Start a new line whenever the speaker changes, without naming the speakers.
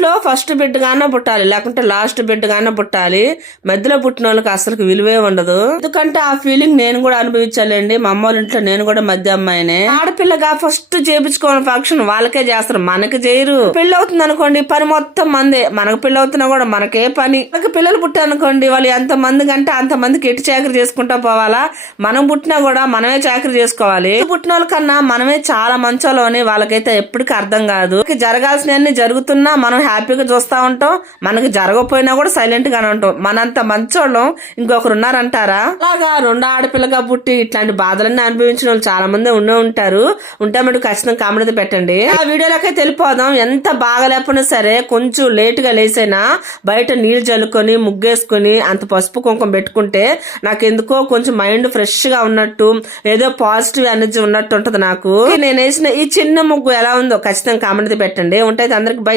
ఇంట్లో ఫస్ట్ బిడ్డగానే పుట్టాలి లేకుంటే లాస్ట్ బిడ్డగానే పుట్టాలి. మధ్యలో పుట్టిన వాళ్ళకి అసలు విలువే ఉండదు. ఎందుకంటే ఆ ఫీలింగ్ నేను కూడా అనుభవించాలండి. మా అమ్మ వాళ్ళ ఇంట్లో నేను కూడా మధ్య అమ్మాయినే. ఆడపిల్లగా ఫస్ట్ చేపించుకోవాలి ఫంక్షన్ వాళ్ళకే చేస్తారు మనకి చేయరు. పెళ్ళి అవుతుంది అనుకోండి పని మొత్తం మందే. మనకు పెళ్ళి అవుతున్నా కూడా మనకే పని. మనకి పిల్లలు పుట్టారనుకోండి వాళ్ళు ఎంత మంది కంటే అంత మందికి ఎటు చాకరీ చేసుకుంటా పోవాలా? మనం పుట్టినా కూడా మనమే చాకరీ చేసుకోవాలి. పుట్టిన వాళ్ళకన్నా మనమే చాలా మంచోళ్ళు అని వాళ్ళకైతే ఎప్పటికీ అర్థం కాదు. జరగాల్సినవన్నీ జరుగుతున్నా మనం హ్యాపీగా చూస్తా ఉంటాం. మనకి జరగకపోయినా కూడా సైలెంట్గానే ఉంటాం. మనంత మంచోళ్ళం. ఇంకొకరు ఉన్నారంటారా? అలాగా రెండు ఆడపిల్లగా పుట్టి ఇట్లాంటి బాధలన్నీ అనుభవించిన వాళ్ళు చాలా మంది ఉండే ఉంటారు. ఉంటే మీరు ఖచ్చితంగా కామెంట్ పెట్టండి. ఆ వీడియోలకే తెలిపోదాం ఎంత బాగా లేకపోయినా సరే కొంచెం లేటుగా లేసైనా బయట నీళ్ళు చల్లుకొని ముగ్గేసుకొని అంత పసుపు కుంకుమ పెట్టుకుంటే నాకు ఎందుకో కొంచెం మైండ్ ఫ్రెష్గా ఉన్నట్టు ఏదో పాజిటివ్ ఎనర్జీ ఉన్నట్టు ఉంటుంది నాకు. నేను వేసిన ఈ చిన్న ముగ్గు ఎలా ఉందో ఖచ్చితంగా కామెంట్ పెట్టండి. ఉంటే అందరికి బై